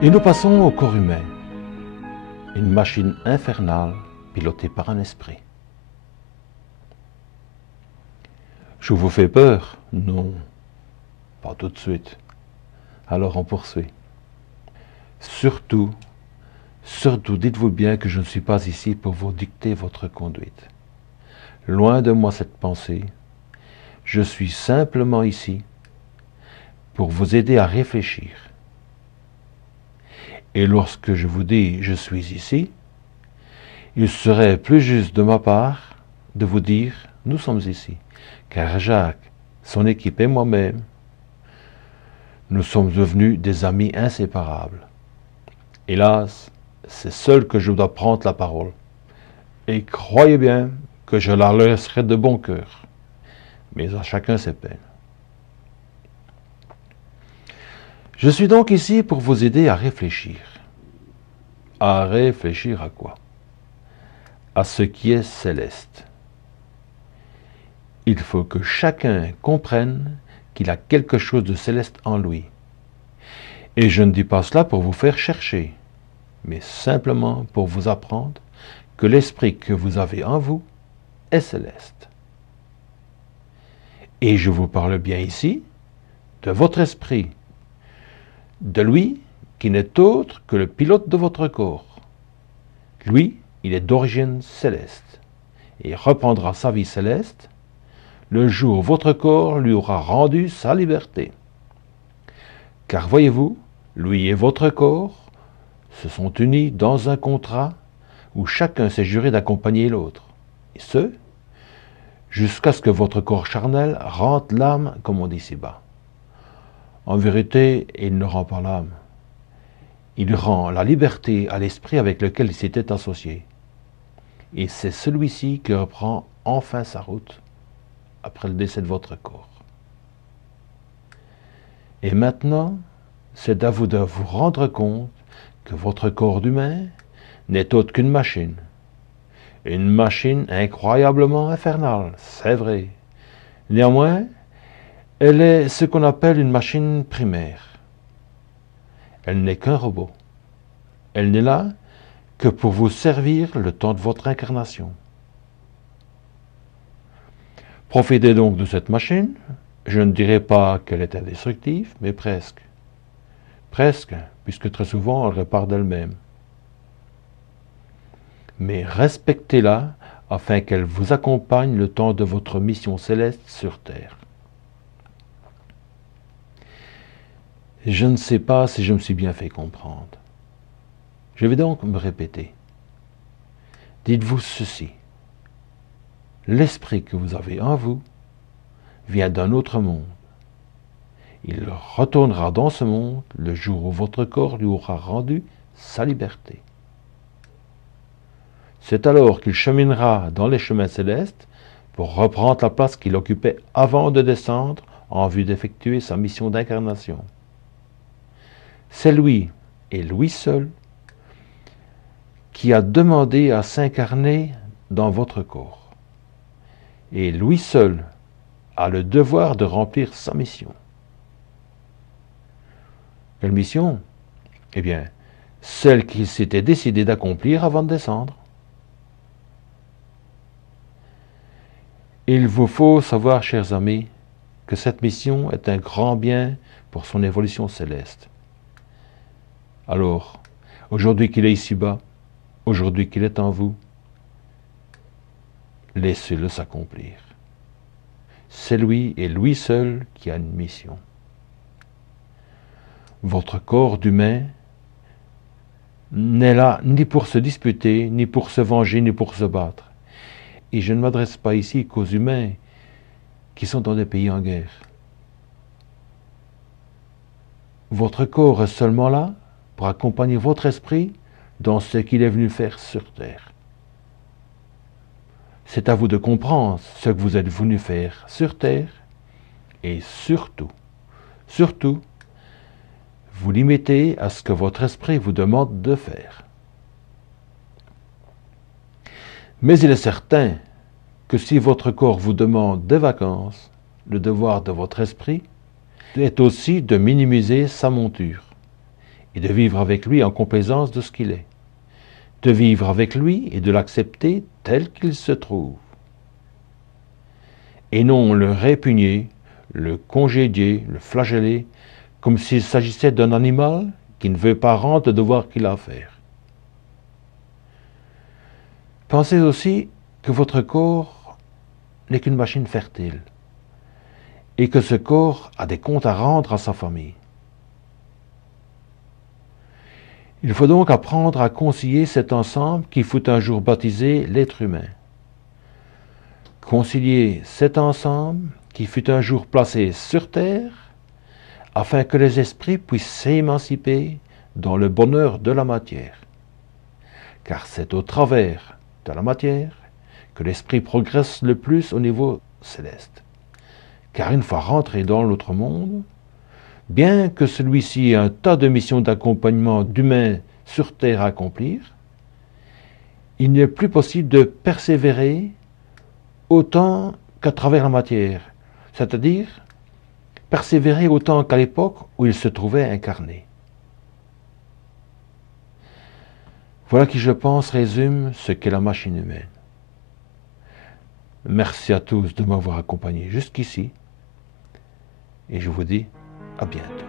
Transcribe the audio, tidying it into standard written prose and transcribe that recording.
Et nous passons au corps humain, une machine infernale pilotée par un esprit. Je vous fais peur? Non, pas tout de suite. Alors on poursuit. Surtout, dites-vous bien que je ne suis pas ici pour vous dicter votre conduite. Loin de moi cette pensée. Je suis simplement ici pour vous aider à réfléchir. Et lorsque je vous dis « je suis ici », il serait plus juste de ma part de vous dire « nous sommes ici », car Jacques, son équipe et moi-même, nous sommes devenus des amis inséparables. Hélas, c'est seul que je dois prendre la parole. Et croyez bien que je la laisserai de bon cœur, mais à chacun ses peines. Je suis donc ici pour vous aider à réfléchir. À réfléchir à quoi? À ce qui est céleste. Il faut que chacun comprenne qu'il a quelque chose de céleste en lui. Et je ne dis pas cela pour vous faire chercher, mais simplement pour vous apprendre que l'esprit que vous avez en vous est céleste. Et je vous parle bien ici de votre esprit, de lui qui n'est autre que le pilote de votre corps. Lui, il est d'origine céleste et reprendra sa vie céleste le jour où votre corps lui aura rendu sa liberté. Car voyez-vous, lui et votre corps se sont unis dans un contrat où chacun s'est juré d'accompagner l'autre, et ce, jusqu'à ce que votre corps charnel rende l'âme, comme on dit ici-bas. En vérité, il ne rend pas l'âme. Il rend la liberté à l'esprit avec lequel il s'était associé. Et c'est celui-ci qui reprend enfin sa route après le décès de votre corps. Et maintenant, c'est à vous de vous rendre compte que votre corps d'humain n'est autre qu'une machine. Une machine incroyablement infernale, c'est vrai. Néanmoins, elle est ce qu'on appelle une machine primaire. Elle n'est qu'un robot. Elle n'est là que pour vous servir le temps de votre incarnation. Profitez donc de cette machine. Je ne dirais pas qu'elle est indestructive, mais presque. Presque, puisque très souvent elle repart d'elle-même. Mais respectez-la afin qu'elle vous accompagne le temps de votre mission céleste sur Terre. Je ne sais pas si je me suis bien fait comprendre. Je vais donc me répéter. Dites-vous ceci. L'esprit que vous avez en vous vient d'un autre monde. Il retournera dans ce monde le jour où votre corps lui aura rendu sa liberté. C'est alors qu'il cheminera dans les chemins célestes pour reprendre la place qu'il occupait avant de descendre en vue d'effectuer sa mission d'incarnation. C'est lui, et lui seul, qui a demandé à s'incarner dans votre corps. Et lui seul a le devoir de remplir sa mission. Quelle mission? Eh bien, celle qu'il s'était décidé d'accomplir avant de descendre. Il vous faut savoir, chers amis, que cette mission est un grand bien pour son évolution céleste. Alors, aujourd'hui qu'il est ici-bas, aujourd'hui qu'il est en vous, laissez-le s'accomplir. C'est lui et lui seul qui a une mission. Votre corps d'humain n'est là ni pour se disputer, ni pour se venger, ni pour se battre. Et je ne m'adresse pas ici qu'aux humains qui sont dans des pays en guerre. Votre corps est seulement là pour accompagner votre esprit dans ce qu'il est venu faire sur terre. C'est à vous de comprendre ce que vous êtes venu faire sur terre et surtout, vous limitez à ce que votre esprit vous demande de faire. Mais il est certain que si votre corps vous demande des vacances, le devoir de votre esprit est aussi de minimiser sa monture et de vivre avec lui en complaisance de ce qu'il est, de vivre avec lui et de l'accepter tel qu'il se trouve, et non le répugner, le congédier, le flageller, comme s'il s'agissait d'un animal qui ne veut pas rendre le devoir qu'il a à faire. Pensez aussi que votre corps n'est qu'une machine fertile, et que ce corps a des comptes à rendre à sa famille. Il faut donc apprendre à concilier cet ensemble qui fut un jour baptisé l'être humain. Concilier cet ensemble qui fut un jour placé sur terre, afin que les esprits puissent s'émanciper dans le bonheur de la matière. Car c'est au travers de la matière que l'esprit progresse le plus au niveau céleste. Car une fois rentré dans l'autre monde, bien que celui-ci ait un tas de missions d'accompagnement d'humains sur terre à accomplir, il n'est plus possible de persévérer autant qu'à travers la matière, c'est-à-dire persévérer autant qu'à l'époque où il se trouvait incarné. Voilà qui, je pense, résume ce qu'est la machine humaine. Merci à tous de m'avoir accompagné jusqu'ici et je vous dis à bientôt.